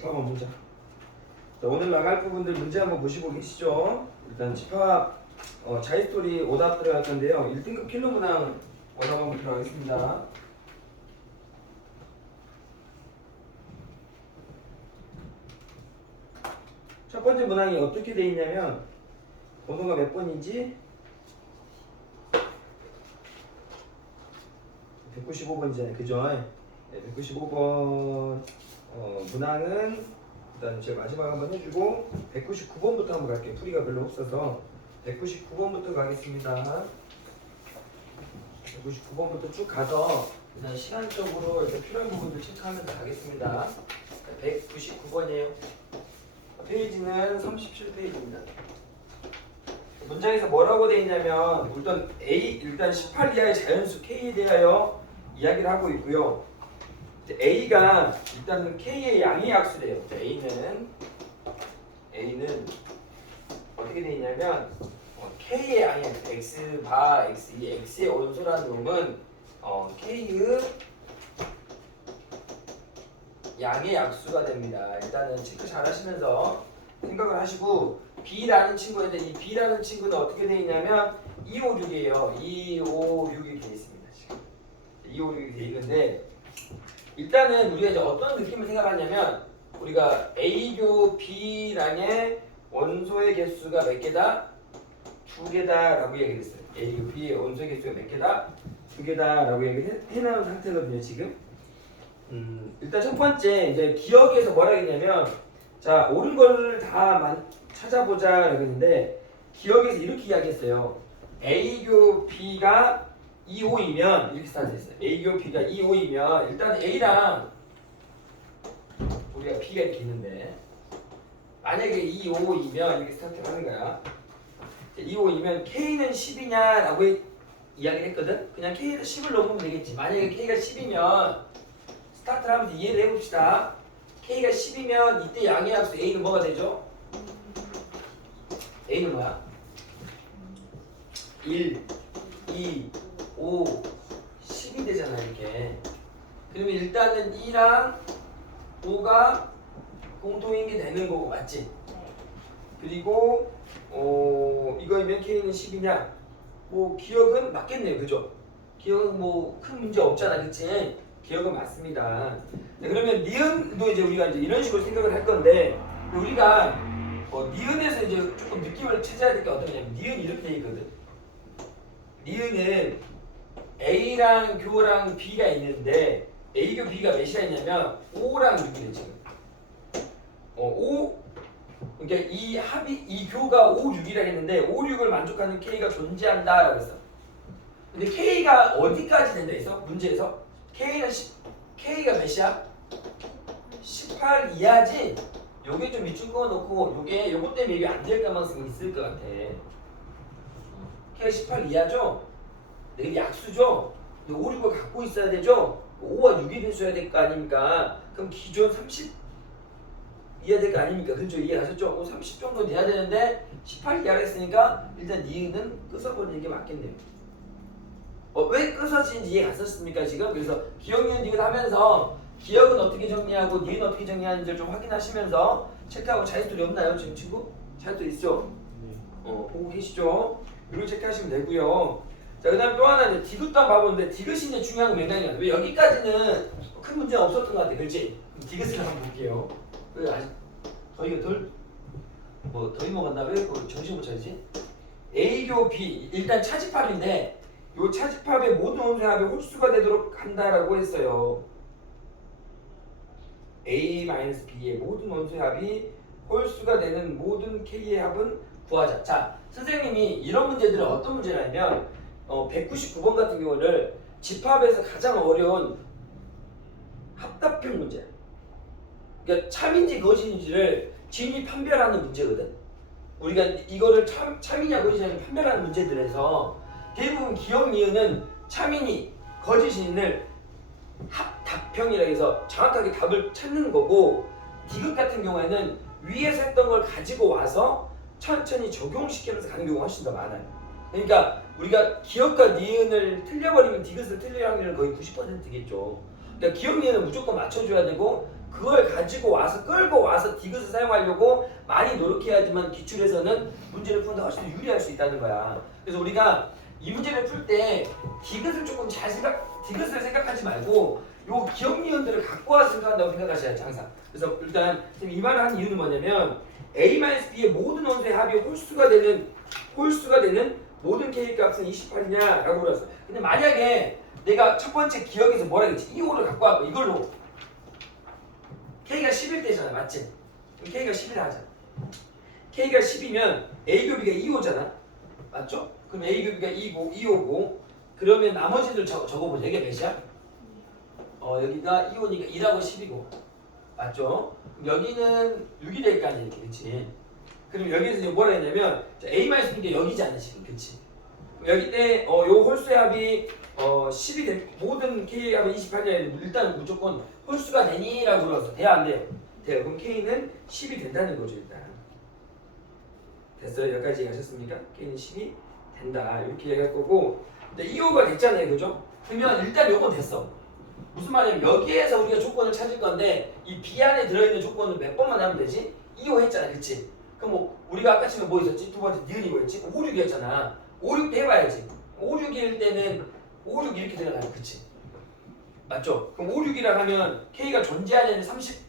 집합 문제. 자, 오늘 나갈 부분들 문제 한번 보시고 계시죠? 일단 집합 자이스토리 오답 들어갈 건데요. 1등급 킬러 문항 오답 한번 들어가겠습니다. 첫 번째 문항이 어떻게 돼 있냐면 번호가 몇 번이지? 195번이잖아요. 그죠? 네, 195번 문항은 일단 제가 마지막 한번 해주고 199번부터 한번 갈게요. 풀이가 별로 없어서 199번부터 가겠습니다. 199번부터 쭉 가서 일단 시간적으로 이렇게 필요한 부분들 체크하면서 가겠습니다. 199번이에요. 페이지는 37페이지입니다. 문장에서 뭐라고 되어 있냐면 일단 18 이하의 자연수 K에 대하여 이야기를 하고 있고요. A가 일단은 K의 양의 약수래요. A는 어떻게 되어 있냐면 K의 양의 X 바 X2 X의 원소라는 놈은 K의 양의 약수가 됩니다. 일단은 체크 잘 하시면서 생각을 하시고 B라는 친구인데 이 B라는 친구는 어떻게 되어 있냐면 256이에요. 256이 되어 있습니다. 지금 256이 되어 있는데 일단은 우리가 이제 어떤 느낌을 생각하냐면 우리가 A교 B랑의 원소의 개수가 몇 개다? 2개다라고 얘기했어요. A교 B의 원소의 개수가 몇 개다? 2개다라고 얘기를 해놓은 상태거든요. 지금. 일단 첫 번째 이제 기억에서 뭐라 했냐면 자 옳은 걸 다 찾아보자 그랬는데 기억에서 이렇게 이야기했어요. A교 B가 25이면 이렇게 스타트했어요. A교 B가 25이면 일단 A랑 우리가 B가 이렇게 있는데 만약에 25이면 이렇게 스타트를 하는 거야. 25이면 K는 10이냐라고 이야기를 했거든. 그냥 K에서 10을 넣으면 되겠지. 만약에 K가 10이면 스타트를 하면서 이해를 해봅시다. K가 10이면 이때 양의 약수 A는 뭐가 되죠? A는 뭐야? 1, 2, 5, 10이 되잖아 이렇게. 그러면 일단은 2랑 5가 공통인 게 되는 거고 맞지? 그리고 이거이면 K는 10이냐? 뭐 기억은 맞겠네요. 그죠? 기억은 뭐 큰 문제 없잖아. 그치? 기억은 맞습니다. 네, 그러면 니은도 이제 우리가 이제 이런 식으로 생각을 할 건데 우리가 니은에서 이제 조금 느낌을 찾아야 될 게 어떤 거냐면 니은 이렇게 돼 있거든. 니은은 A랑 교랑 B가 있는데 A교 B가 몇이나 있냐면 5랑 6이래 지금. 5 그러니까 이 교가 5, 6이라 했는데 5, 6을 만족하는 K가 존재한다라고 했어. 근데 K가 어디까지 된다 했어? 문제에서 K가 몇이야? 18 이하지? 요게 좀 밑줄 그어 놓고 요것 때문에 이게 안 될 가능성이 있을 것 같아. K가 18 이하죠? 이게 약수죠? 5, 6을 갖고 있어야 되죠? 5와 6이 돼줘야 될 거 아닙니까? 그럼 기존 30 이해야 될 거 아닙니까? 그렇죠? 이해하셨죠? 30 정도 돼야 되는데 18 이하를 했으니까 일단 니은은 끄서버리는 게 맞겠네요. 왜 끄서지는지 이해 갔었습니까 지금? 그래서 기억, 니은, 니은 하면서 기억은 어떻게 정리하고 니은 어떻게 정리하는지를 좀 확인하시면서 체크하고 자유스토리 없나요? 지금 친구? 자유스토리 있죠? 보고 계시죠? 이렇게 체크하시면 되고요. 자, 그 다음에 또 하나 이제 디귿도 한번 봐보는데 디귿이 이제 중요한 거 맥락이야. 왜 여기까지는 큰 문제는 없었던 것 같아. 그렇지? 디귿을 한번 볼게요. 왜 아직 저희가 더 먹었나? 왜 정신 못 차리지? A교 B 일단 차집합인데 요 차집합의 모든 원소의 홀수가 되도록 한다라고 했어요. A-B의 모든 원소의 합이 홀수가 되는 모든 K의 합은 구하자. 자, 선생님이 이런 문제들은 어떤 문제냐면 199번 같은 경우를 집합에서 가장 어려운 합답형 문제야. 그러니까 참인지 거짓인지를 진위 판별하는 문제거든. 우리가 이거를 참이냐 거짓이냐 판별하는 문제들에서 대부분 기억 니은은 참이니 거짓이니를 답형이라 해서 정확하게 답을 찾는 거고 디귿 같은 경우에는 위에서 했던 걸 가지고 와서 천천히 적용시키면서 가는 경우가 훨씬 더 많아요. 그러니까 우리가 기억과 니은을 틀려버리면 디귿을 틀릴 확률은 거의 90%겠죠. 그러니까 기억 니은은 무조건 맞춰줘야 되고 그걸 가지고 와서 끌고 와서 디귿을 사용하려고 많이 노력해야지만 기출에서는 문제를 푸는데 훨씬 더 유리할 수 있다는 거야. 그래서 우리가 이 문제를 풀 때 디귿을 조금 디귿을 생각하지 말고 요 기억 니은들을 갖고 와서 생각한다고 생각하셔야지 항상. 그래서 일단 지금 이 말을 한 이유는 뭐냐면 A-B의 모든 원소의 합이 홀수가 되는 모든 K 값은 28이냐라고 물었어. 근데 만약에 내가 첫 번째 기억에서 뭐라 했지? 2호를 갖고 왔고 이걸로 K가 10일 때잖아, 맞지? 그럼 K가 10이라 하자. K가 10이면 A 교비가 2호잖아, 맞죠? 그럼 A 교비가 2호고 그러면 나머지들 적어보자. 이게 몇이야? 여기가 2호니까 2하고 10이고 맞죠? 그럼 여기는 6이 될 거 아니야, 이렇게, 그치? 그럼 여기서 이제 뭐라 했냐면 A-B가 여기잖아, 지금, 그치? 여기 때 요 홀수의 합이 10이 된 모든 K의 합은 28이라 일단 무조건 홀수가 되니? 라고 물었어. 돼야 안 돼요? 돼요. 그럼 K는 10이 된다는 거죠, 일단. 됐어요? 여기까지 가셨습니까? K는 10이 된다. 이렇게 얘기할 거고. 근데 2호가 됐잖아요, 그죠? 그러면 일단 요건 됐어. 무슨 말이냐면 여기에서 우리가 조건을 찾을 건데 이 B 안에 들어있는 조건을 몇 번만 하면 되지? 2호 했잖아, 그치? 그럼 뭐 우리가 아까 치면 뭐 있었지? 두 번째 니은이 뭐였지? 5, 6이었잖아. 5, 6도 해봐야지. 5, 6일 때는 5, 6 이렇게 들어가요, 그치? 맞죠? 그럼 5, 6이라 하면 K가 존재하는 30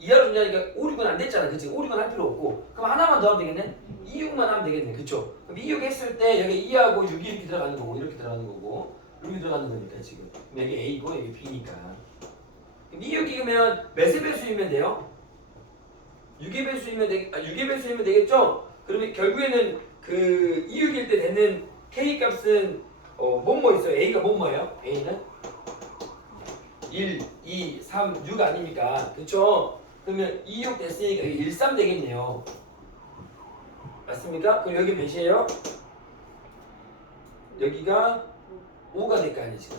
이하로 존재하니까 5, 6은 안 됐잖아, 그치? 5, 6은 할 필요 없고 그럼 하나만 더 하면 되겠네? 2, 6만 하면 되겠네, 그쵸? 그럼 2, 6 했을 때 여기 2하고 6이 이렇게 들어가는 거고 이렇게 들어가는 거고 여기 들어가는 거니까 지금 여기 A고 여기 B니까 그럼 2, 6이면 몇의 배수이면 돼요? 6의 배수이면 되겠죠? 그러면 결국에는 그 2, 6일 때 되는 K 값은 뭐뭐 있어요? A가 뭐뭐예요? A는 1, 2, 3, 6 아닙니까? 그쵸? 그러면 2, 6 됐으니까 여기 1, 3 되겠네요. 맞습니까? 그럼 여기 몇이에요? 여기가 5가 될 거 아니에요, 지금.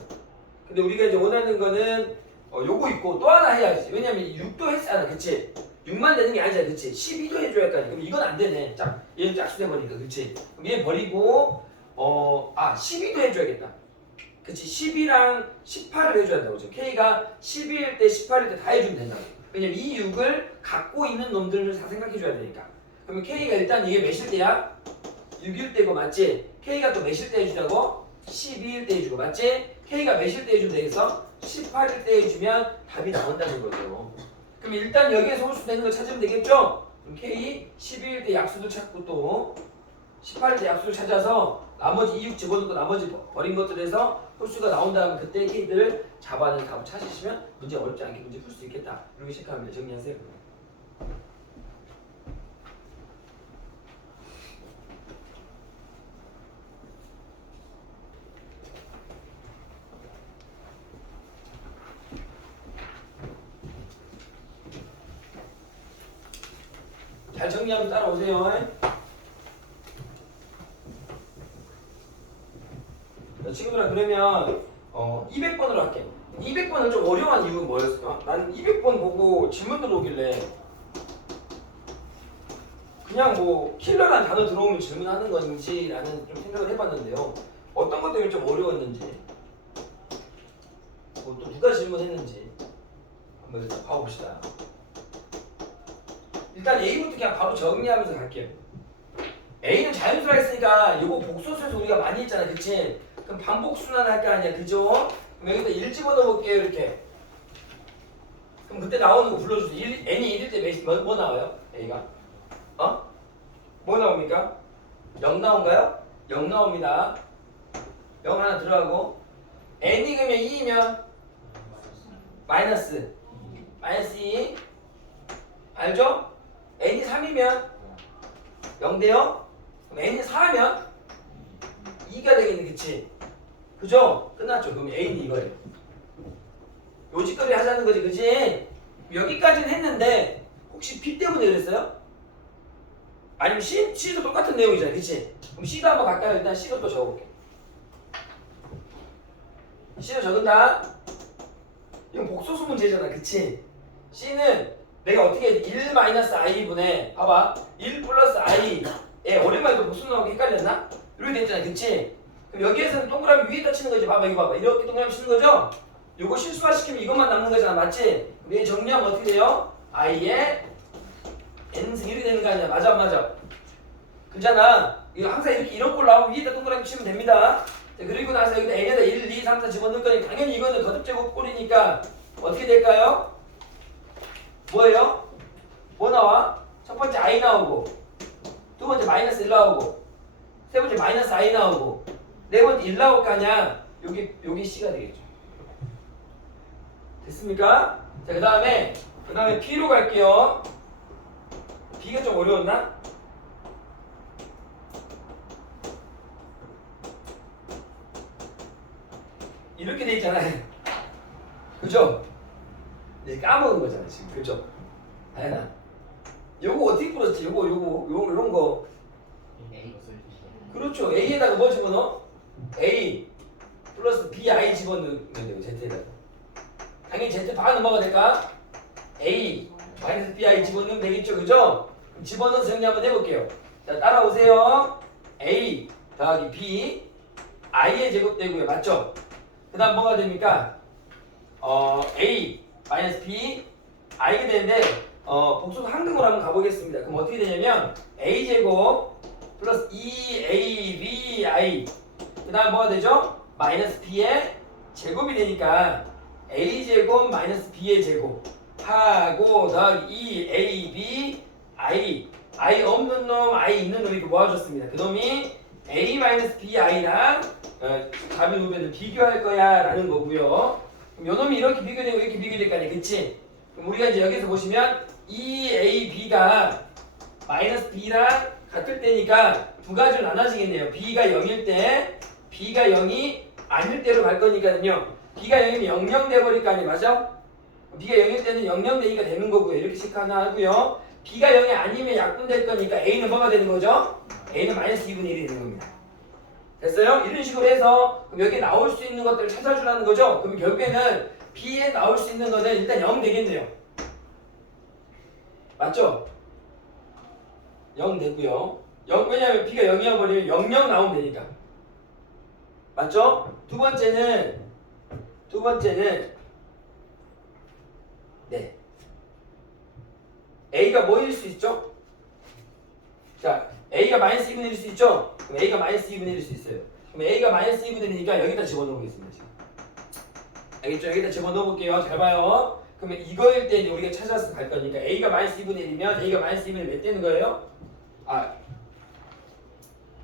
근데 우리가 이제 원하는 거는 요거 있고 또 하나 해야지. 왜냐면 6도 했잖아, 그치? 6만 되는 게 아니잖아, 그치? 12도 해줘야 할 거 아니야. 그럼 이건 안 되네. 얘는 짝수돼 버리니까, 그치? 그럼 얘 버리고 12도 해줘야겠다. 그치? 10이랑 18을 해줘야 된다고. 그치? K가 12일 때 18일 때 다 해주면 된다고. 왜냐면 이 6을 갖고 있는 놈들을 다 생각해줘야 되니까. 그러면 K가 일단 이게 몇일 때야? 6일 때고, 맞지? K가 또 몇일 때 해주자고? 12일 때 해주고, 맞지? K가 몇일 때 해주면 되겠어? 18일 때 해주면 답이 나온다는 거죠. 그럼 일단 여기에서 홀수 되는 걸 찾으면 되겠죠? 그럼 K 12일 때 약수도 찾고 또 18일 때 약수를 찾아서 나머지 2, 6 집어넣고 나머지 버린 것들에서 홀수가 나온 다음 그때 K들을 잡아내는 답을 찾으시면 문제 어렵지 않게 문제 풀 수 있겠다. 이렇게 생각합니다. 정리하세요. 잘 정리하면 따라오세요. 친구들아, 그러면 200번으로 할게. 200번은 좀 어려운 이유는 뭐였을까? 난 200번 보고 질문 들어오길래 그냥 뭐 킬러라는 단어 들어오면 질문하는 건지 라는 좀 생각을 해봤는데요. 어떤 것 때문에 좀 어려웠는지 뭐 또 누가 질문했는지 한번 일단 봐봅시다. 일단 A부터 그냥 바로 정리하면서 갈게요. A는 자연수라 했으니까 이거 복소수에서 우리가 많이 했잖아, 그치? 그럼 반복순환 할 거 아니야, 그죠? 그럼 여기다 1 집어넣어볼게요, 이렇게. 그럼 그때 나오는 거 불러주세요. N이 1일 때 뭐 나와요? A가? 뭐 나옵니까? 0 나온가요? 0 나옵니다. 0 하나 들어가고 N이 그러면 2이면 마이너스 2 알죠? N이 3이면 0 돼요? 그럼 N이 4면 2가 되겠네, 그치? 그죠? 끝났죠? 그럼 A는 이거예요. 요지거리 하자는 거지, 그치? 여기까지는 했는데 혹시 B 때문에 그랬어요? 아니면 C도 똑같은 내용이잖아요, 그치? 그럼 C도 한번 갈까요? 일단 C도 또 적어볼게. C도 적은다. 이건 복소수 문제잖아, 그치? C는 내가 어떻게 1-i분의 봐봐 1 플러스 i에 오랜만에 또 복수 나오고 헷갈렸나? 이렇게 됐잖아, 그치? 그럼 여기에서는 동그라미 위에다 치는 거지. 봐봐, 이거 봐봐, 이렇게 동그라미 치는 거죠? 요거 실수화시키면 이것만 남는 거잖아. 맞지? 얘 정리하면 어떻게 돼요? i의 n승 1이 되는 거 아니야. 맞아 안 맞아? 그잖아. 이거 항상 이렇게 이런 꼴 나오면 위에다 동그라미 치면 됩니다. 자, 그리고 나서 여기다 n에다 1, 2, 3, 4 집어넣을 거니 당연히 이거는 거듭제곱 꼴이니까 어떻게 될까요? 뭐예요? 뭐 나와? 첫 번째 i 나오고 두 번째 마이너스 1 나오고 세 번째 마이너스 i 나오고 네 번째 1 나올 거 아니야. 여기 c가 되겠죠. 됐습니까? 자, 그 다음에 B로 갈게요. B가 좀 어려웠나? 이렇게 돼 있잖아요. 그죠? 네, 까먹은 거잖아 지금. 그죠? 다현아, 요거 어떻게 풀었지? 요거 요런 거. 그렇죠. A에다가 뭐 집어넣어? A 플러스 BI 집어넣으면 되고 Z에다가. 당연히 Z 반은 뭐가 될까? A 마이너스 BI 집어넣으면 되겠죠. 그죠? 그럼 집어넣어서 정리 한번 해볼게요. 자, 따라오세요. A 더하기 B I의 제곱 되고요. 맞죠? 그 다음 뭐가 됩니까? A 마이너스 B I가 되는데 복수 항등으로 한번 가보겠습니다. 그럼 어떻게 되냐면 A 제곱 플러스 2ABI 그 다음 뭐가 되죠? 마이너스 B의 제곱이 되니까 A 제곱 마이너스 B의 제곱 하고 더하기 2AB I 없는 놈 I 있는 놈이 모아줬습니다. 그 놈이 A 마이너스 BI랑 답의 우변을 비교할 거야 라는 거고요. 그럼 요 놈이 이렇게 비교되고 이렇게 비교될 거 아니야. 그치? 그럼 우리가 이제 여기서 보시면 2AB가 마이너스 B랑 같을 때니까 두 가지로 나눠지겠네요. B가 0일 때 B가 0이 아닐 때로 갈 거니까요. B가 0이면 00 돼버릴 거 아니에요. 맞아? B가 0일 때는 00대이가 되는 거고요. 이렇게 체크 하나 하고요. B가 0이 아니면 약분될 거니까 A는 뭐가 되는 거죠? A는 마이너스 2분의 1이 되는 겁니다. 됐어요? 이런 식으로 해서 그럼 여기에 나올 수 있는 것들을 찾아주라는 거죠? 그럼 결국에는 B에 나올 수 있는 거는 일단 0 되겠네요. 맞죠? 0 되고요. 왜냐하면 B가 0이어버리면 00 나오면 되니까. 맞죠? 두 번째는 네. A가 뭐일 수 있죠? 자, A가 마이너스 2분의 1일 수 있죠? 그럼 A가 마이너스 2분의 1일 수 있어요. 그럼 A가 마이너스 2분의 1이니까 여기다 집어넣어보겠습니다. 지금. 알겠죠? 여기다 집어넣어볼게요. 잘 봐요. 그러면 이거일 때 이제 우리가 찾아서 갈 거니까 A가 마이너스 2분의 1이면 A가 마이너스 2분의 1 몇 되는 거예요?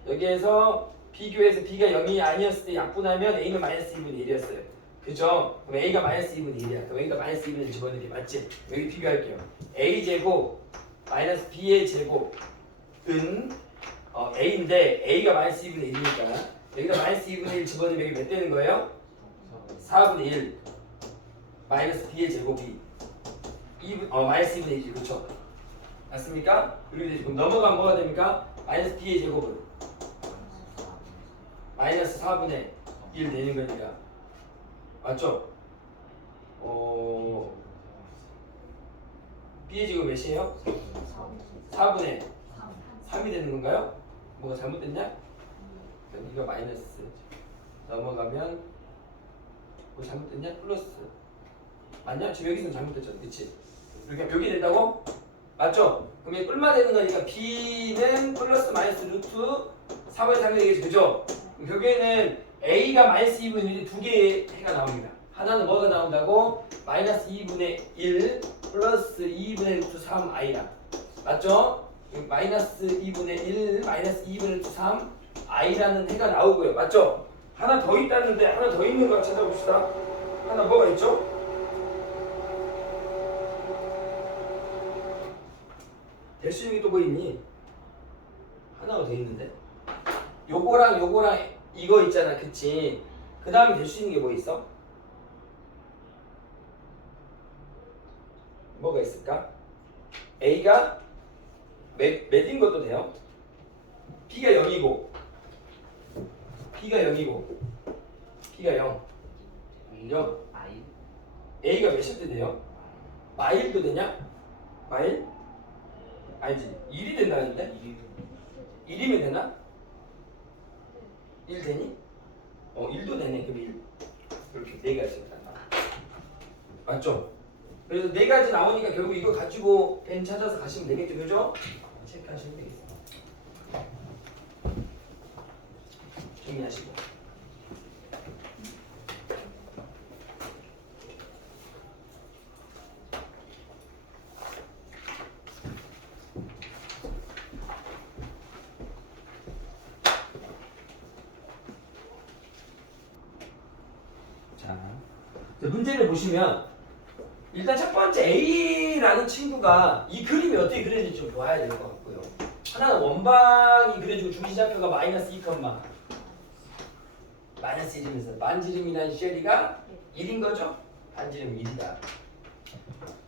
여기에서 비교해서 B가 0이 아니었을 때 약분하면 A는 마이너스 2분의 1이었어요. 그죠? 그럼 A가 마이너스 2분의 1이야. 그럼 A가 마이너스 2분의 1 집어넣는 게 맞지? 여기 비교할게요. A 제곱 마이너스 B의 제곱은 A인데 A가 마이너스 2분의 1이니까 여기다 마이너스 2분의 1 집어넣으면 여기 몇 되는 거예요? 4분의 1 마이너스 B의 제곱이 마이너스 2분의 1이지. 그렇죠? 맞습니까? 그리고 지금 넘어가면 뭐가 됩니까? 마이너스 B의 제곱은 마이너스 4분의 1 되는 거니까 맞죠? B의 제곱 몇이에요? 4분의 3이 되는 건가요? 뭐가 잘못됐냐? 이거 마이너스 넘어가면 뭐 잘못됐냐? 플러스 맞냐? 지금 여기서는 잘못됐잖아. 그치? 여기 된다고? 맞죠? 그럼 이게 뿔마 되는 거니까 B는 플러스 마이너스 루트 3분의 3이 되겠지. 그죠? 결국에는 A가 마이너스 2분의 1이 두 개의 해가 나옵니다. 하나는 뭐가 나온다고? 마이너스 2분의 1 플러스 2분의 루트 3i라. 맞죠? 마이너스 2분의 1 마이너스 2분의 루트 3i라는 해가 나오고요. 맞죠? 하나 더 있다는데 하나 더 있는 거 찾아봅시다. 하나 뭐가 있죠? 대수형이 또 뭐 있니? 하나가 더 있는데 요거랑 이거 있잖아. 그치? 그 다음에 될 수 있는 게 뭐 있어? 뭐가 있을까? A가 몇인 것도 돼요? B가 0이고 B가 0이고 B가 0 A가 몇일 때 돼요? 마일도 되냐? 마일? 아니지 1이 된다는데? 1이면 되나? 1 되니? 1도 되네. 그럼 1 이렇게 4개가 있습니다. 맞죠? 그래서 네 가지 나오니까 결국 이거 가지고 벤 찾아서 가시면 되겠죠, 그죠? 체크하시면 되겠습니다. 정리하시고. 자, 문제를 보시면 일단 첫 번째 A라는 친구가 이 그림이 어떻게 그려질지 좀 봐야 될 것 같고요. 하나는 원방이 그려지고 중심좌표가 마이너스 2, 마이너스 1이면서 반지름이라는 쉐리가 1인 거죠? 반지름 1이다.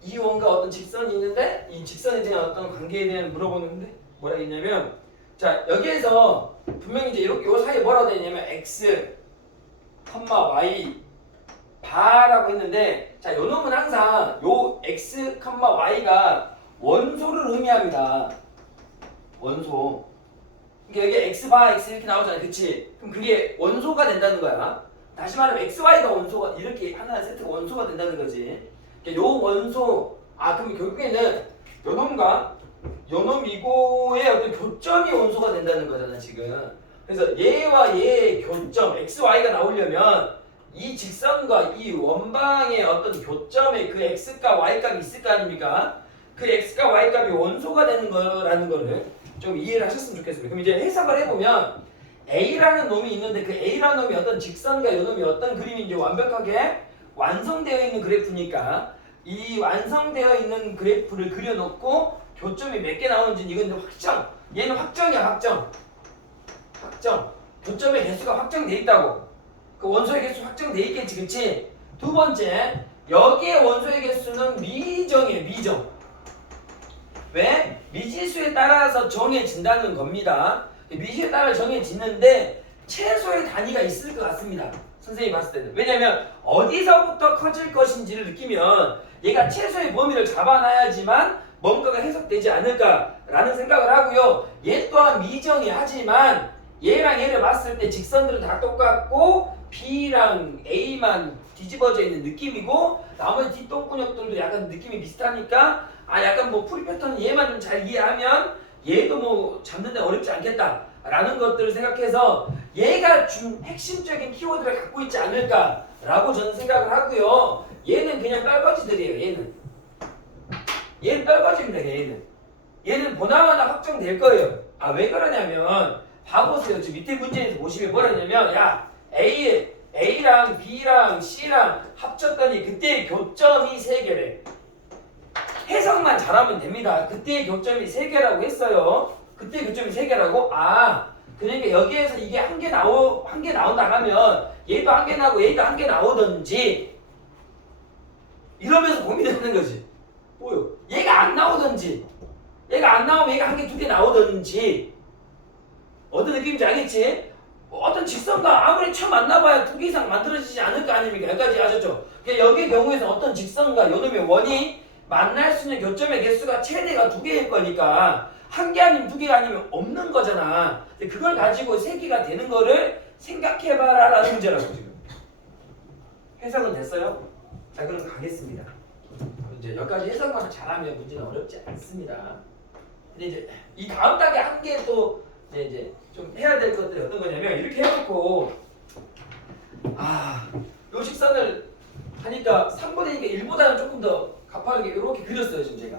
이 원과 어떤 직선이 있는데 이 직선에 대한 어떤 관계에 대한 물어보는데 뭐라 했냐면 자 여기에서 분명히 이제 이렇게 요 사이에 뭐라고 되어 있냐면 x, y 바라고 했는데 자 요 놈은 항상 요 x, y가 원소를 의미합니다. 원소. 그러니까 여기 x 바 x 이렇게 나오잖아요. 그치? 그럼 그게 원소가 된다는 거야. 다시 말하면 xy가 원소가 이렇게 하나의 세트가 원소가 된다는 거지. 그러니까 요 원소 그럼 결국에는 요 놈과 요 놈 이거의 어떤 교점이 원소가 된다는 거잖아 지금. 그래서 얘와 얘의 교점 xy가 나오려면 이 직선과 이 원방의 어떤 교점에 그 x과 y값이 있을 거 아닙니까? 그 x과 y값이 원소가 되는 거라는 거를 좀 이해를 하셨으면 좋겠습니다. 그럼 이제 해석을 해보면 A라는 놈이 있는데 그 A라는 놈이 어떤 직선과 요 놈이 어떤 그림인지 완벽하게 완성되어 있는 그래프니까 이 완성되어 있는 그래프를 그려놓고 교점이 몇 개 나오는지 이건 확정. 얘는 확정이야 확정. 교점의 개수가 확정돼 있다고. 그 원소의 개수 확정돼 있겠지, 그치? 두 번째, 여기에 원소의 개수는 미정이에요, 미정. 왜? 미지수에 따라서 정해진다는 겁니다. 미지수에 따라 정해지는데 최소의 단위가 있을 것 같습니다. 선생님이 봤을 때는. 왜냐면 어디서부터 커질 것인지를 느끼면 얘가 최소의 범위를 잡아놔야지만 뭔가가 해석되지 않을까라는 생각을 하고요. 얘 또한 미정이 하지만 얘랑 얘를 봤을 때 직선들은 다 똑같고 B랑 A만 뒤집어져 있는 느낌이고 나머지 뒷동근역들도 약간 느낌이 비슷하니까 약간 뭐 풀이 패턴 얘만 좀 잘 이해하면 얘도 뭐 잡는 데 어렵지 않겠다 라는 것들을 생각해서 얘가 준 핵심적인 키워드를 갖고 있지 않을까 라고 저는 생각을 하고요. 얘는 그냥 떨거지들이에요. 얘는 떨거지입니다. 얘는 보나마나 확정될 거예요. 왜 그러냐면 봐보세요. 저 밑에 문제에서 보시면 뭐라냐면 A랑 B랑 C랑 합쳤더니 그때의 교점이 3개래. 해석만 잘하면 됩니다. 그때의 교점이 3개라고 했어요. 그때의 교점이 3개라고? 그러니까 여기에서 이게 한 개 나온다 하면 얘도 한 개 나오고 얘도 한 개 나오든지 이러면서 고민하는 거지. 뭐요? 얘가 안 나오든지 얘가 안 나오면 얘가 한 개, 2개 나오든지 어떤 느낌인지 알겠지? 어떤 직선과 아무리 처음 만나봐야 2개 이상 만들어지지 않을 거 아닙니까? 여기까지 아셨죠? 그러니까 여기의 경우에서 어떤 직선과 요놈의 원이 만날 수 있는 교점의 개수가 최대가 2개일 거니까 한 개 아니면 2개가 아니면 없는 거잖아. 근데 그걸 가지고 3개가 되는 거를 생각해봐라 라는 문제라고 지금. 해석은 됐어요? 자 그럼 가겠습니다. 이제 여기까지 해석만 잘하면 문제는 어렵지 않습니다. 근데 이제 이 다음 단계 한 개 또 이제 좀 해야 될 것들이 어떤 거냐면 이렇게 해놓고 요 직선을 하니까 3분의 2가 1보다는 조금 더 가파르게 이렇게 그렸어요 지금 제가.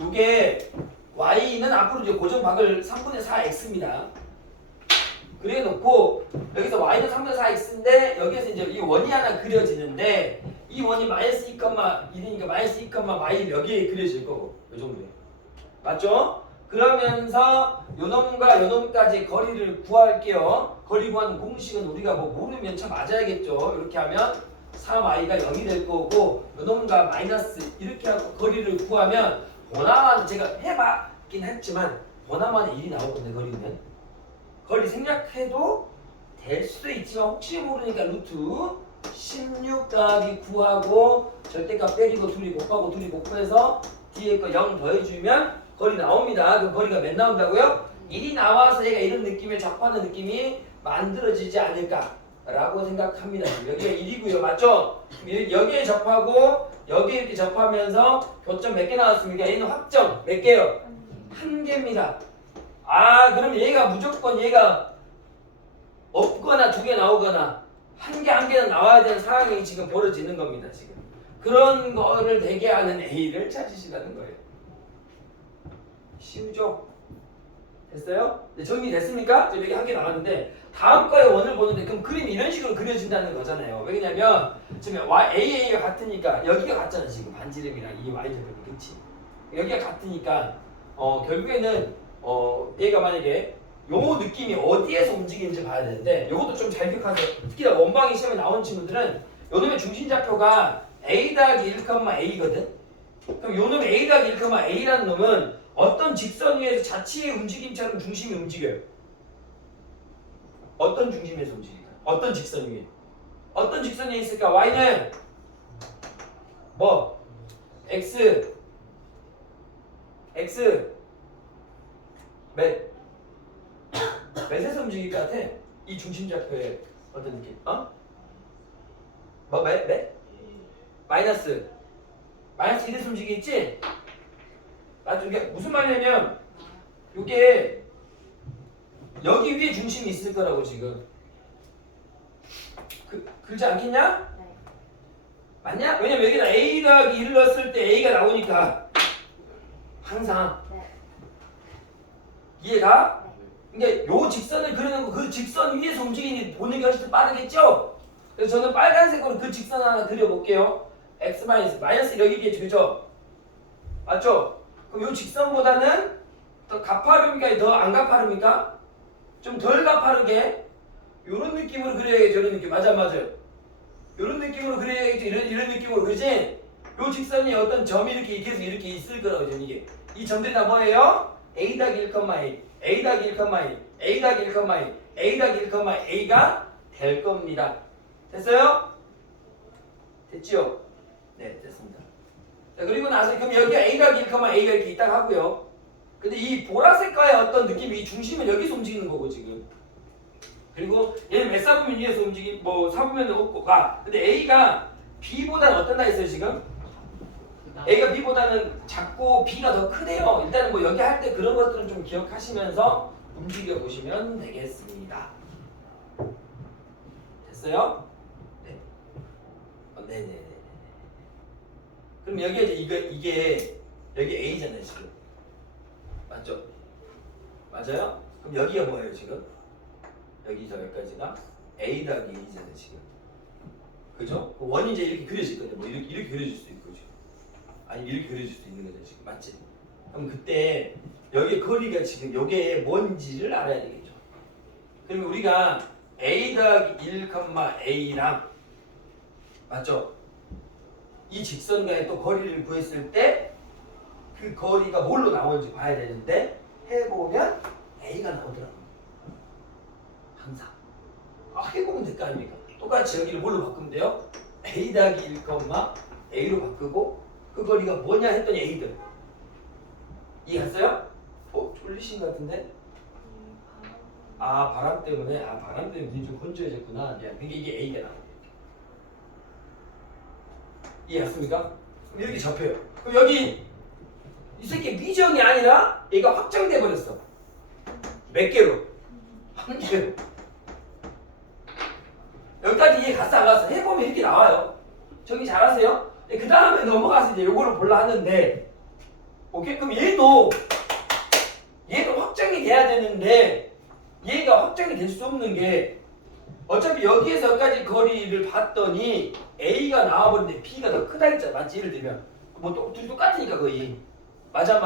요게 y는 앞으로 이제 고정박을 3분의 4x입니다. 그래 놓고 여기서 y는 3분의 4x인데 여기에서 이제 이 원이 하나 그려지는데 이 원이 마이너스 2,1이니까 마이너스 2,y 여기에 그려질 거고 요 정도에 맞죠? 그러면서 요놈과 요놈까지 거리를 구할게요. 거리 구하는 공식은 우리가 뭐 모르면 참 맞아야겠죠. 이렇게 하면 3y가 0이 될 거고 요놈과 마이너스 이렇게 하고 거리를 구하면 보나마는 제가 해봤긴 했지만 보나마는 1이 나올 건데 거리 생략해도 될 수도 있지만 혹시 모르니까 루트 16 더하기 9하고 절대값 때리고 둘이 곱하고 둘이 곱해서 뒤에 거 0 더해주면 거리 나옵니다. 그럼 거리가 몇 나온다고요? 1이 나와서 얘가 이런 느낌의 접하는 느낌이 만들어지지 않을까 라고 생각합니다. 여기가 1이고요. 맞죠? 여기에 접하고 여기에 이렇게 접하면서 교점 몇 개 나왔습니까? 얘는 확정 몇 개요? 한 개입니다. 아 그럼 얘가 무조건 얘가 없거나 두 개 나오거나 한 개는 나와야 되는 상황이 지금 벌어지는 겁니다. 지금 그런 거를 되게 하는 A를 찾으시라는 거예요. 쉬우죠? 됐어요? 네, 정리됐습니까? 지금 여기 한 개 나왔는데 다음 거에 원을 보는데 그럼 그림이 이런 식으로 그려진다는 거잖아요. 왜냐면 지금 AA가 같으니까 여기가 같잖아. 지금 반지름이랑 이 Y절편이 그치? 여기가 같으니까 결국에는 얘가 만약에 요 느낌이 어디에서 움직이는지 봐야 되는데 요것도 좀 잘 기억하세요. 특히 원방위 시험에 나온 친구들은 요놈의 중심좌표가 A-1,A거든? 그럼 요놈 A-1,A라는 놈은 어떤 직선 위에서 자치의 움직임처럼 중심이 움직여요. 어떤 중심에서 움직일까? 어떤 직선 위에? 어떤 직선 위에 있을까? Y는 뭐? X 몇에서 움직일 것 같아? 이 중심좌표의 어떤 느낌? 뭐 몇? 마이너스 1에서 움직이겠지? 맞죠? 이게 무슨 말이냐면 이게 여기 위에 중심이 있을 거라고 지금 그렇지 않겠냐? 네. 맞냐? 왜냐면 여기다 A 더하기 1을 넣었을 때 A가 나오니까 항상 네. 이해가? 네. 그러니까 요 직선을 그려놓고 그 직선 위에서 움직이니 보는 게 훨씬 더 빠르겠죠? 그래서 저는 빨간색으로 그 직선 하나 그려볼게요. X 마이너스 여기겠죠, 그죠? 맞죠? 그럼 요 직선보다는 더 가파릅니까? 더 안 가파릅니까? 좀 덜 가파르게 요런 느낌으로 그려야겠죠. 이런 느낌. 맞아요. 요런 느낌으로 그려야겠죠. 이런 느낌으로. 그지? 요 직선이 어떤 점이 이렇게 계속 이렇게 있을 거라고 이게. 이 점들이 다 뭐예요? A-1,A, A-1,A, A-1,A, A-1,A가 될 겁니다. 됐어요? 됐지요? 네, 됐습니다. 자, 그리고 나서 그럼 여기가 A-1,A가 이렇게 있다고 하고요. 근데 이 보라색과의 어떤 느낌이 이 중심은 여기서 움직이는 거고 지금. 그리고 얘는 몇 사분면 위에서 뭐 사분면은 없고 가. 근데 A가 B보다는 어떤다 했어요 지금? A가 B보다는 작고 B가 더 크대요. 일단은 뭐 여기 할 때 그런 것들은 좀 기억하시면서 움직여 보시면 되겠습니다. 됐어요? 네. 네네네. 그럼 여기에 이제 이게 여기 A잖아요 지금. 맞죠? 맞아요? 그럼 여기가 뭐예요 지금? 여기서 여기까지가 A 더하기 1이잖아요 지금. 그죠? 원이 이제 이렇게 그려질 건데 뭐 이렇게 그려질 수도 있고 지금. 아니 이렇게 그려질 수도 있는 거죠 지금. 맞지? 그럼 그때 여기 거리가 지금 요게 뭔지를 알아야 되겠죠. 그러면 우리가 A 더하기 1,A랑 맞죠? 이 직선과의 또 거리를 구했을 때 그 거리가 뭘로 나오는지 봐야 되는데 해보면 A가 나오더라고요. 항상. 해보면 될 거 아닙니까? 똑같이 여기를 뭘로 바꾸면 돼요? A 더하기 1, A로 바꾸고 그 거리가 뭐냐 했더니 A들. 이해했어요? 졸리신 것 같은데? 바람 때문에? 바람 때문에 눈이 좀 건조해졌구나. 그러니까 이게 A가 나와요. 이해했습니까? 그럼 이렇게 접혀요. 그럼 여기 이 새끼 미정이 아니라 얘가 확정돼 버렸어. 몇 개로? 한 개로. 여기까지 이해 갔어 안 갔어? 해보면 이렇게 나와요. 정리 잘하세요? 그 다음에 넘어가서 이제 요거를 볼라 하는데 오케이? 그럼 얘도 확정이 돼야 되는데 얘가 확정이 될 수 없는 게 어차피 여기에서 여기까지 거리를 봤더니 A가 나와버리는데 B가 더 크다 했잖아. 맞지? 예를 들면 뭐 둘이 똑같으니까 거의. 맞아?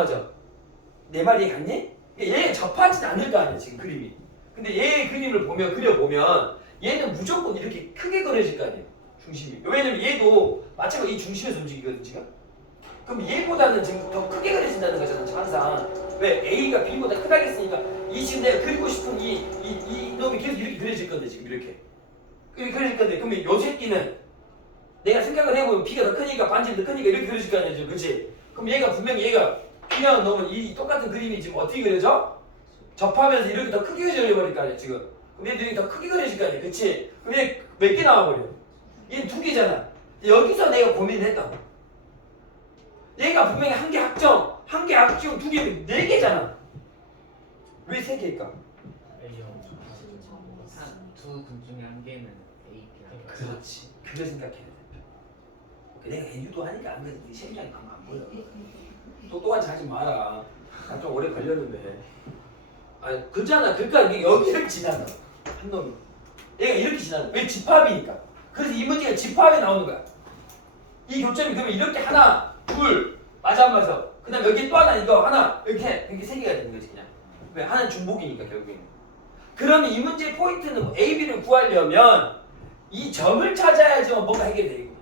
내 말이 이해갔니? 얘 접하진 않을 거 아니야 지금 그림이. 근데 얘의 그림을 그려보면 얘는 무조건 이렇게 크게 그려질 거 아니에요 중심이. 왜냐면 얘도 마찬가지로 이 중심에서 움직이거든 지금. 그럼 얘보다는 지금 더 크게 그려진다는 거잖아 항상. 왜? A가 B보다 크다겠으니까 이 지금 내가 그리고 싶은 이 놈이 계속 이렇게 그려질 건데 지금 이렇게 그려질 건데 그러면 요 새끼는 내가 생각을 해보면 B가 더 크니까 반지름 더 크니까 이렇게 그려질 거 아니야 지금. 그치? 그럼 얘가 분명히 얘가 B랑 놈은 이 똑같은 그림이 지금 어떻게 그려져? 접하면서 이렇게 더 크게 그려버릴 거 아니야 지금. 그럼 얘도 여기 더 크게 그려질 거 아니야. 그치? 그럼 얘 몇 개 나와버려? 얘는 2개잖아. 여기서 내가 고민을 했다고. 얘가 분명히 한 개 확정, 한 개 악지용, 2개면 4개잖아. 왜 3개일까? 두군 중에 한 개는 A, B. 그렇지. 그걸 생각해야 돼. 내가 애유도 하니까 안 그래도 네 심장이 가만 안 보여. 똑똑한지 하지 마라. 나 좀 오래 걸렸는데. 아니 그렇잖아. 그러니까 이게 여기를 지나가 한 놈이. 얘가 이렇게 지나가. 왜 집합이니까. 그래서 이 문제가 집합에 나오는 거야. 이 교점이 그러면 이렇게 하나, 둘 맞아 안 맞아. 그다음 여기 또 하나 이거 하나 이렇게 3개가 되는 거지 그냥. 왜 하나는 중복이니까 결국에는. 그러면 이 문제의 포인트는 뭐 A, B를 구하려면 이 점을 찾아야지만 뭔가 해결이 되고.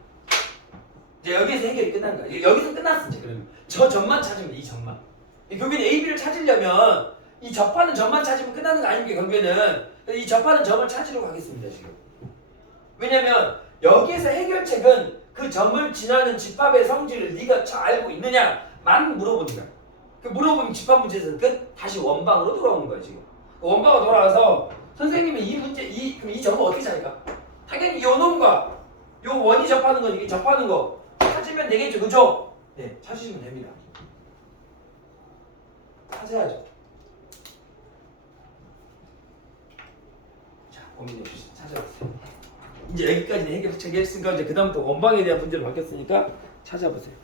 이제 여기에서 해결이 끝난 거야. 여기서 끝났어 이제 그러면. 저 점만 찾으면 이 점만. 결국에는 A, B를 찾으려면 이 접하는 점만 찾으면 끝나는 거 아닙니까 결국에는. 이 접하는 점을 찾으려고 하겠습니다 지금. 왜냐면 여기에서 해결책은 그 점을 지나는 집합의 성질을 네가 잘 알고 있느냐만 물어보는 거야. 그 물어보면 집합 문제에서는 끝. 다시 원방으로 돌아오는 거야 지금. 원방으로 돌아와서 선생님이 이 문제 그럼 이 점을 어떻게 찾을까? 당연히 요 놈과 요 원이 접하는 거 이게 접하는 거 찾으면 되겠죠, 그죠? 네, 찾으시면 됩니다. 찾아야죠. 자, 고민해 보시죠. 찾아보세요. 이제 여기까지는 해결책이 했으니까 이제 그다음부터 원방에 대한 문제로 바뀌었으니까 찾아보세요.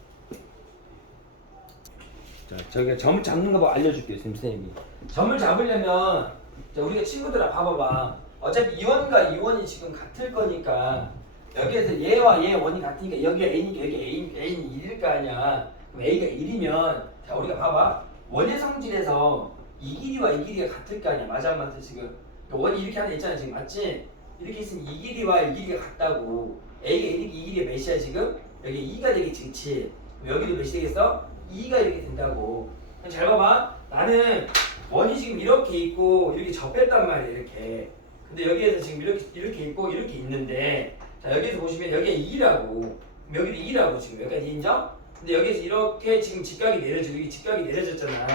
자, 저기 점을 잡는 거 뭐 알려줄게요, 선생님이. 점을 잡으려면 자, 우리가 친구들아 봐봐봐. 어차피 이 원과 이 원이 지금 같을 거니까 여기에서 얘와 얘 원이 같으니까 여기가 A니까 여기 A는 1일 거 아니야. 그럼 A가 1이면 자 우리가 봐봐. 원의 성질에서 이 길이와 이 길이가 같을 거 아니야. 맞아 안 맞아 지금. 원이 이렇게 하나 있잖아 지금 맞지? 이렇게 있으면 이 길이와 이 길이가 같다고. A가 1이니까 이 길이가 몇이야 지금? 여기 2가 되겠지 그치? 여기도 몇이 되겠어? 2가 이렇게 된다고. 그럼 잘 봐봐. 나는 원이 지금 이렇게 있고 이렇게 접했단 말이야 이렇게. 근데 여기에서 지금 이렇게 있고 이렇게 있는데 자 여기에서 보시면 여기가 2라고 여기도 2라고 지금 여기까지 인정? 근데 여기에서 이렇게 지금 직각이 내려지고 여기 직각이 내려졌잖아.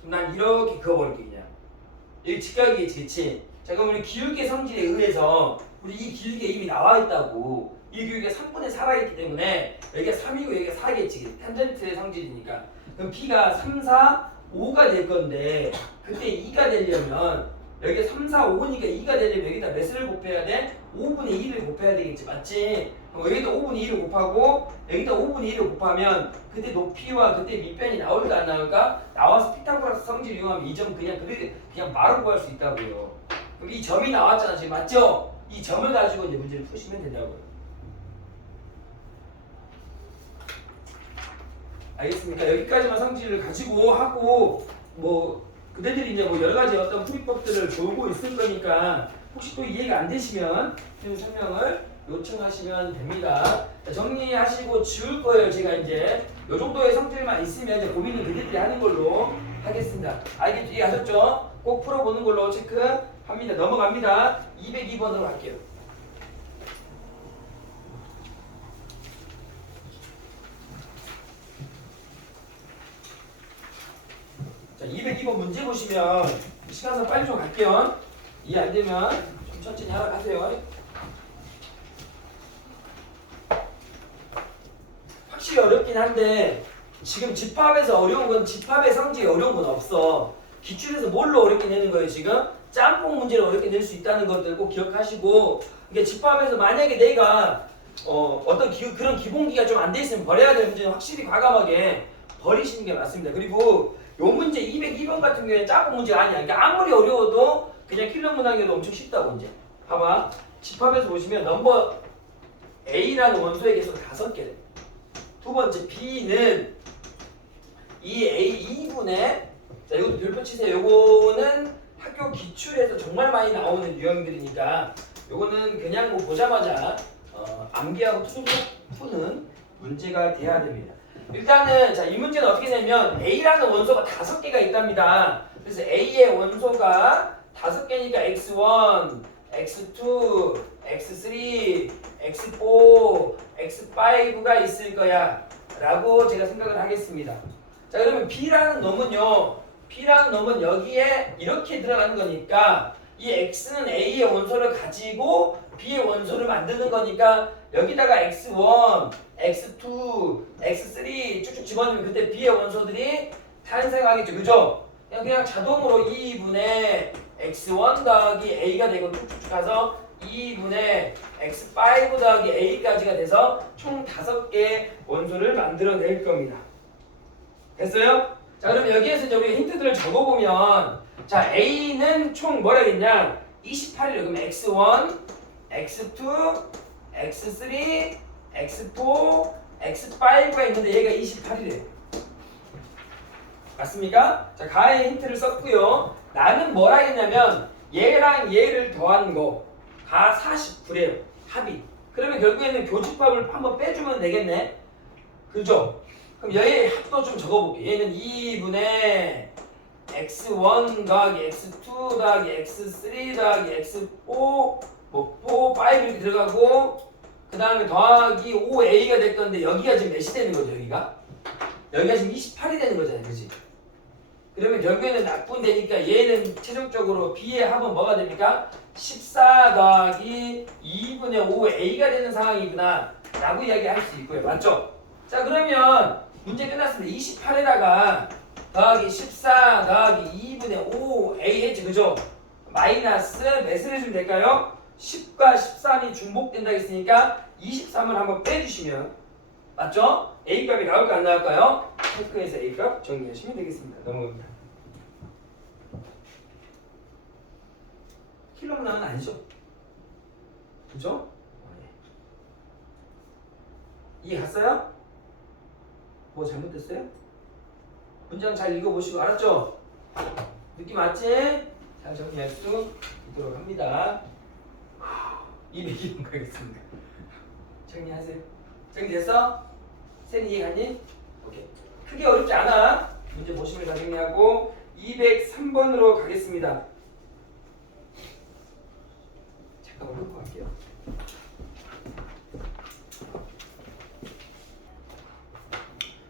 그럼 난 이렇게 그어버릴게 그냥. 여기 직각이겠지 그치? 자 그럼 우리 기울기 성질에 의해서 우리 이 기울기가 이미 나와 있다고. 이 기울기가 3분의 4가 있기 때문에 여기가 3이고 여기가 4겠지. 탄젠트의 성질이니까. 그럼 P가 3, 4, 5가 될 건데 그때 2가 되려면 여기가 3, 4, 5니까 2가 되려면 여기다 몇을 곱해야 돼? 5분의 1을 곱해야 되겠지 맞지? 여기다 5분의 1을 곱하고 여기다 5분의 1을 곱하면 그때 높이와 그때 밑변이 나올까 안 나올까? 나와서 피타고라스 성질 이용하면 이 점 그냥 바로 구할 수 있다고요. 그럼 이 점이 나왔잖아 지금 맞죠? 이 점을 가지고 이제 문제를 푸시면 된다고요. 알겠습니까? 여기까지만 성질을 가지고 하고 뭐 그대들이 이제 뭐 여러 가지 어떤 풀이법들을 배우고 있을 거니까 혹시 또 이해가 안 되시면 설명을 요청하시면 됩니다. 자, 정리하시고 지울 거예요. 제가 이제 요 정도의 성질만 있으면 이제 고민을 그대들이 하는 걸로 하겠습니다. 알겠죠? 이해하셨죠? 꼭 풀어보는 걸로 체크합니다. 넘어갑니다. 202번으로 갈게요. 자, 202번 문제 보시면 시간상 빨리 좀 갈게요. 이해 안 되면 좀 천천히 하세요. 확실히 어렵긴 한데 지금 집합에서 어려운 건 집합의 성질이 어려운 건 없어. 기출에서 뭘로 어렵게 내는 거예요 지금? 짬뽕 문제를 어렵게 낼 수 있다는 것들 꼭 기억하시고 이게 집합에서 만약에 내가 어떤 그런 기본기가 좀 안 돼 있으면 버려야 될 문제는 확실히 과감하게 버리시는 게 맞습니다. 그리고 요 문제 202번 같은 경우에는 짬뽕 문제가 아니야. 그러니까 아무리 어려워도 그냥 킬러 문항에도 엄청 쉽다고 이제. 봐봐. 집합에서 보시면 넘버 A라는 원소의 개수가 5개. 두 번째 B는 이 A 2분의 자 이것도 별표 치세요. 요거는 학교 기출에서 정말 많이 나오는 유형들이니까 요거는 그냥 뭐 보자마자 암기하고 푸는 문제가 돼야 됩니다. 일단은 자 이 문제는 어떻게 되면 A라는 원소가 5개가 있답니다. 그래서 A의 원소가 5개니까 X1, X2, X3, X4, X5가 있을 거야 라고 제가 생각을 하겠습니다. 자 그러면 B라는 놈은 여기에 이렇게 들어가는 거니까 이 x는 a의 원소를 가지고 b의 원소를 만드는 거니까 여기다가 x1, x2, x3 쭉쭉 집어넣으면 그때 b의 원소들이 탄생하겠죠. 그죠? 그냥 자동으로 2분의 x1 더하기 a가 되고 쭉쭉 가서 2분의 x5 더하기 a까지가 돼서 총 5개의 원소를 만들어낼 겁니다. 됐어요? 자, 그럼 여기에서 이제 우리 힌트들을 적어보면 자, a는 총 뭐라겠냐? 28이래요. 그럼 x1, x2, x3, x4, x5가 있는데 얘가 28이래요. 맞습니까? 자, 가의 힌트를 썼고요. 나는 뭐라 했냐면 얘랑 얘를 더한 거 가 49래요. 합이. 그러면 결국에는 교집합을 한번 빼주면 되겠네. 그죠? 그럼 얘의 합도 좀 적어볼게요. 얘는 2분의 x1 더하기 x2 더하기 x3 더하기 x4 뭐 4, 5 이렇게 들어가고 그 다음에 더하기 5a가 될 건데 여기가 지금 몇이 되는 거죠? 여기가 지금 28이 되는 거잖아요. 그치? 그러면 결국에는 약분되니까 얘는 최종적으로 b의 합은 뭐가 됩니까? 14 더하기 2분의 5a가 되는 상황이구나 라고 이야기할 수 있고요. 맞죠? 자, 그러면 문제 끝났습니다. 28에다가 더하기 14 더하기 2분의 5a 했지, 그죠? 마이너스 몇을 해주면 될까요? 10과 13이 중복된다 했으니까 23을 한번 빼주시면 맞죠? a값이 나올까 안 나올까요? 체크해서 a값 정리하시면 되겠습니다. 넘어갑니다. 킬로그램은 아니죠? 그죠? 이해 갔어요? 뭐 잘못됐어요? 문장 잘 읽어보시고 알았죠? 느낌 왔지? 잘 정리할 수 있도록 합니다. 200번 가겠습니다. 정리하세요. 정리됐어? 쌤 이해갔니? 오케이. 크게 어렵지 않아. 문제 보시면 다 정리하고 203번으로 가겠습니다. 잠깐만 끊고 갈게요.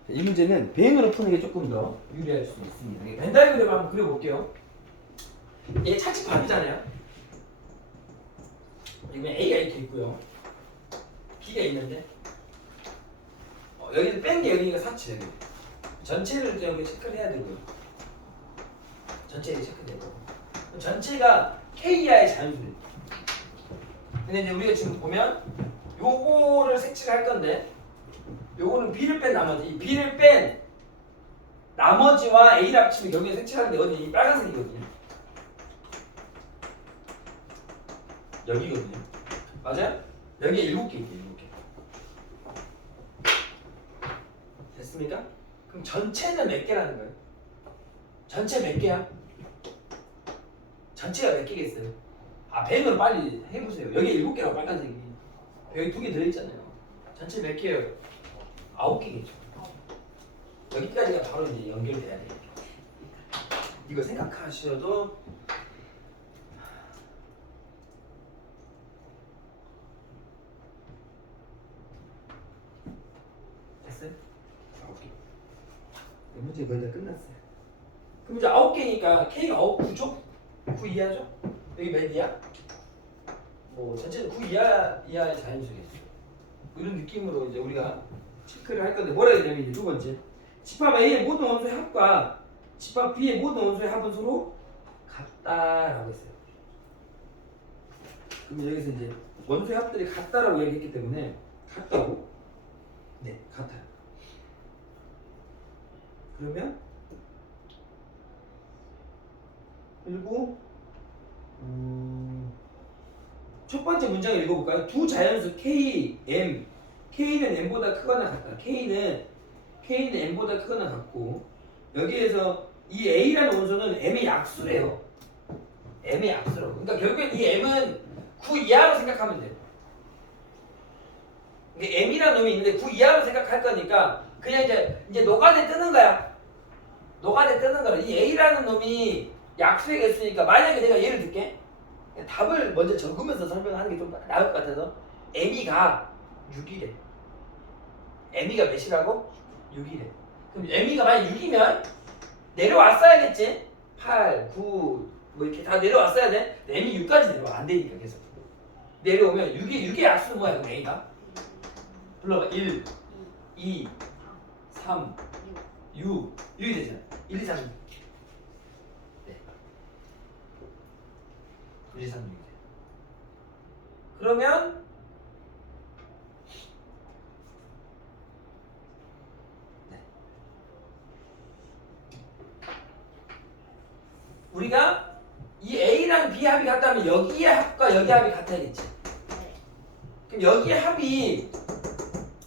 이 문제는 벤으로 푸는 게 조금 더 유리할 수 있습니다. 벤 다이어그램 한번 그려볼게요. 얘 차치밥이잖아요. 여기 A가 이렇게 있고요. B가 있는데 여기는 뺀 게 여기가 4치 여기. 전체를 좀 체크를 해야 되고요. 전체가 체크되고 전체가 K이하의 자연수입니다. 근데 이제 우리가 지금 보면 요거를 색칠을 할 건데 요거는 B를 뺀 나머지 이 B를 뺀 나머지와 A를 합치면 결국에 색칠하는데 어디 이 빨간색이거든요. 여기거든요. 맞아요? 여기에 7개 있대요. 7개. 됐습니까? 그럼 전체는 몇 개라는 거예요? 전체 몇 개야? 전체가 몇 개겠어요? 아, 벤으로 빨리 해보세요. 여기에 7개라고 빨간색이. 여기 2개 들어있잖아요. 전체 몇 개예요? 9개겠죠. 여기까지가 바로 이제 연결돼야 돼요. 이거 생각하셔도 됐어요? 9개. 이 문제 거의 다 끝났어요. 그럼 이제 9개니까 K가 9죠? 9 이하죠? 여기 몇 이하? 뭐 전체는 9 이하의 자연수겠죠. 이런 느낌으로 이제 우리가 체크를 할 건데 뭐라 해야 되냐면 이제 두 번째 집합 A의 모든 원소의 합과 집합 B의 모든 원소의 합은 서로 같다라고 했어요. 그럼 여기서 이제 원소의 합들이 같다라고 얘기했기 때문에 같다고? 네, 같아요. 그러면 그리고 첫 번째 문장을 읽어볼까요? 두 자연수 K, M K는 M보다 크거나 같다. K는 M보다 크거나 같고 여기에서 이 A라는 원소는 M의 약수래요. M의 약수라고. 그러니까 결국엔 이 M은 9 이하로 생각하면 돼요. 이게 M이라는 놈이 있는데 9 이하로 생각할 거니까 그냥 이제 노가대 뜨는 거야. 노가대 뜨는 거라. 이 A라는 놈이 약수의 개수니까 만약에 내가 얘를 듣게 답을 먼저 적으면서 설명하는 게 좀 나을 것 같아서 M이가 6이래. M이가 몇이라고? 6이래. 그럼 M이가 만약 6이면 내려왔어야겠지? 8, 9, 뭐 이렇게 다 내려왔어야 돼. m이 6까지 내려와 안 되니까 계속 내려오면 6의 약수는 뭐야? 그럼 a가 불러봐. 1, 2, 3, 6 이렇게 되잖아. 1, 2, 3, 6. 네. 1, 2, 3, 6 돼. 그러면 네. 우리가 이 A랑 B 합이 같다면 여기의 합과 여기 합이 같아야겠지. 그럼 여기의 합이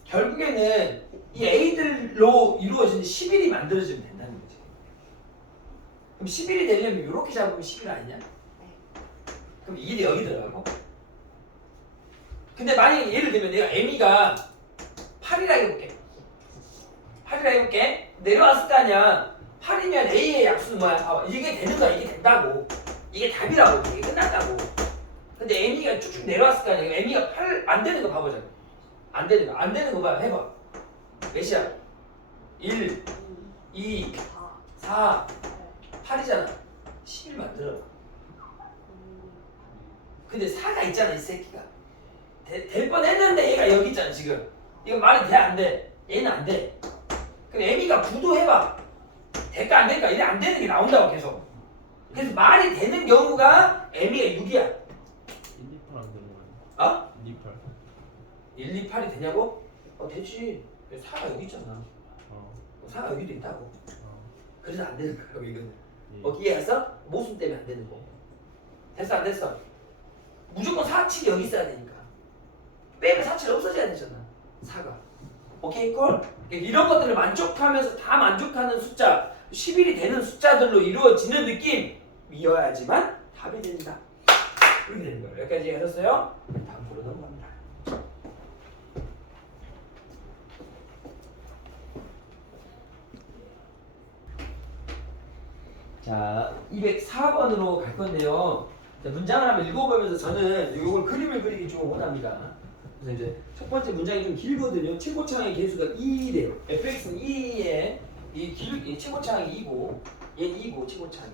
결국에는 이 A들로 이루어지는 11이 만들어지면 된다는 거지. 그럼 11이 되려면 이렇게 잡으면 11 아니냐? 그럼 1이 여기 들어가고. 근데 만약에 예를 들면 내가 M이가 8이라 해볼게. 8이라 해볼게. 내려왔을 거 아니야. 8이면 A의 약수는 뭐야? 아, 이게 되는 거야. 이게 된다고. 이게 답이라고. 이게 끝났다고. 근데 M이가 쭉쭉 내려왔을 거 아니야. M이가 8 안 되는 거 봐보자. 안 되는 거. 안 되는 거 봐. 해봐. 몇이야? 1, 2, 4, 8이잖아. 11 만들어. 근데 4가 있잖아. 이 새끼가. 될 뻔했는데 얘가 여기 있잖아. 지금. 이거 말이 돼? 안 돼? 얘는 안 돼. 그럼 M이가 9도 해봐. 될까 안 될까? 이래 안 되는 게 나온다고 계속. 그래서 말이 되는 경우가 M이가 6이야. 1, 2, 8 안 되는 거야. 어? 1, 2, 8. 1, 2, 8이 되냐고? 되지. 4가 여기 있잖아. 4가 여기도 있다고. 그래서 안 되는 거야, 이거는. 이해했어? 모순 때문에 안 되는 거. 됐어, 안 됐어? 무조건 4, 7이 여기 있어야 되니까. 빼면 4, 7 없어져야 되잖아. 4가. 오케이, 콜? 이런 것들을 만족하면서 다 만족하는 숫자, 11이 되는 숫자들로 이루어지는 느낌이어야지만 답이 된다. 이렇게 되는 거예요. 여기까지 이해하셨어요? 다음 보러 넘어갑니다. 자, 204번으로 갈 건데요. 자, 문장을 한번 읽어보면서 저는 이걸 그림을 그리기 좀 원합니다. 그래서 이제 첫 번째 문장이 좀 길거든요. 최고차항의 개수가 2래요. fx는 2에 이 최고차항이 2고 얘는 2고 최고차항이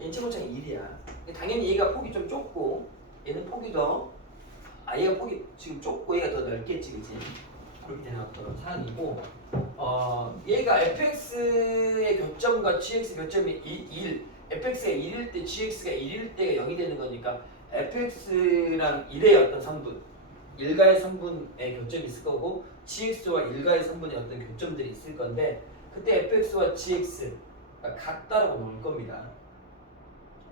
얘는 최고차항이 1이야. 당연히 얘가 폭이 좀 좁고 얘는 폭이 얘가 폭이 지금 좁고 얘가 더 넓겠지, 그치? 그렇게 되는 어떤 사항이고 얘가 fx의 교점과 gx의 교점이 1 fx가 1일 때 gx가 1일 때가 0이 되는 거니까 fx랑 1의 어떤 성분 일가의 성분의 교점이 있을 거고 gx와 일가의 성분의 어떤 교점들이 있을 건데 그때 fx와 gx가 같다라고 놓을 겁니다.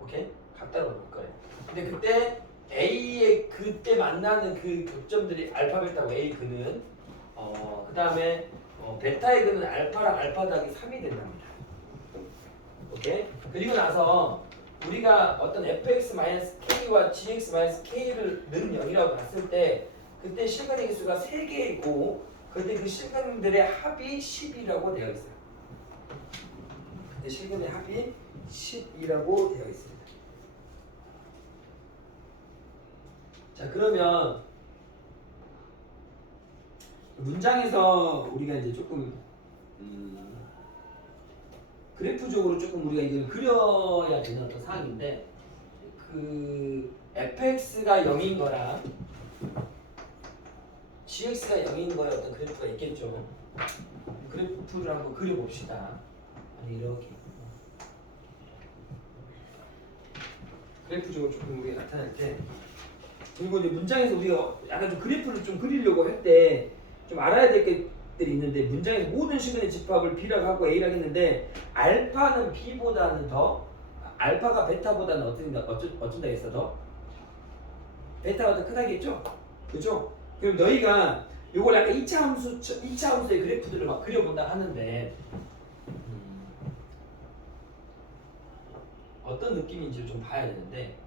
오케이? 같다라고 놓을 거예요. 근데 그때 a의 그때 만나는 그 교점들이 알파 베타고 a 근은 그 다음에 베타의 근은 알파랑 알파 더하기 3이 된답니다. 오케이? 그리고 나서 우리가 어떤 fx-k와 gx-k를 는 0이라고 봤을 때 그때 실근의 개수가 3개이고 그때 그 실근들의 합이 10이라고 되어 있어요. 그때 실근의 합이 10이라고 되어 있습니다. 자, 그러면 문장에서 우리가 이제 조금 그래프적으로 조금 우리가 이걸 그려야 되는 어떤 사항인데 그 fx가 0인 거랑 gx가 0인 거에 어떤 그래프가 있겠죠. 그래프를 한번 그려봅시다. 아니 이렇게 그래프적으로 조금 우리가 나타날 때 그리고 이제 문장에서 우리가 약간 좀 그래프를 좀 그리려고 할 때 좀 알아야 될 것들이 있는데 문장에서 모든 시근의 집합을 b라고 하고 a라고 했는데 알파는 b보다는 더 알파가 베타보다는 어쩐다 했어 더? 베타가 더 크다겠죠? 그죠? 그럼 너희가 요걸 약간 2차 함수의 그래프들을 막 그려본다 하는데 어떤 느낌인지를 좀 봐야 되는데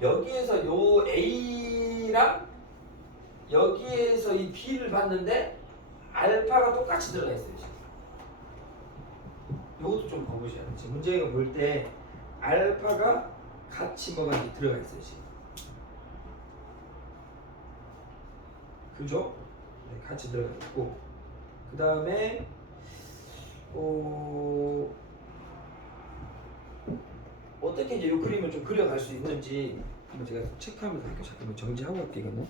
여기에서 요 A랑 여기에서 이 B를 봤는데 알파가 똑같이 들어가 있어요. 지금. 요것도 좀 봐보셔야 돼요. 지금 문제가 볼 때 알파가 같이 뭐가 이렇게 들어가 있어요. 지금. 그죠? 네, 같이 들어가 있고 그 다음에 어떻게 이제 이 그림을 좀 그려갈 수 있는지 한번 제가 체크하면서 할게요. 잠깐만 정지하고 할게요 이거는.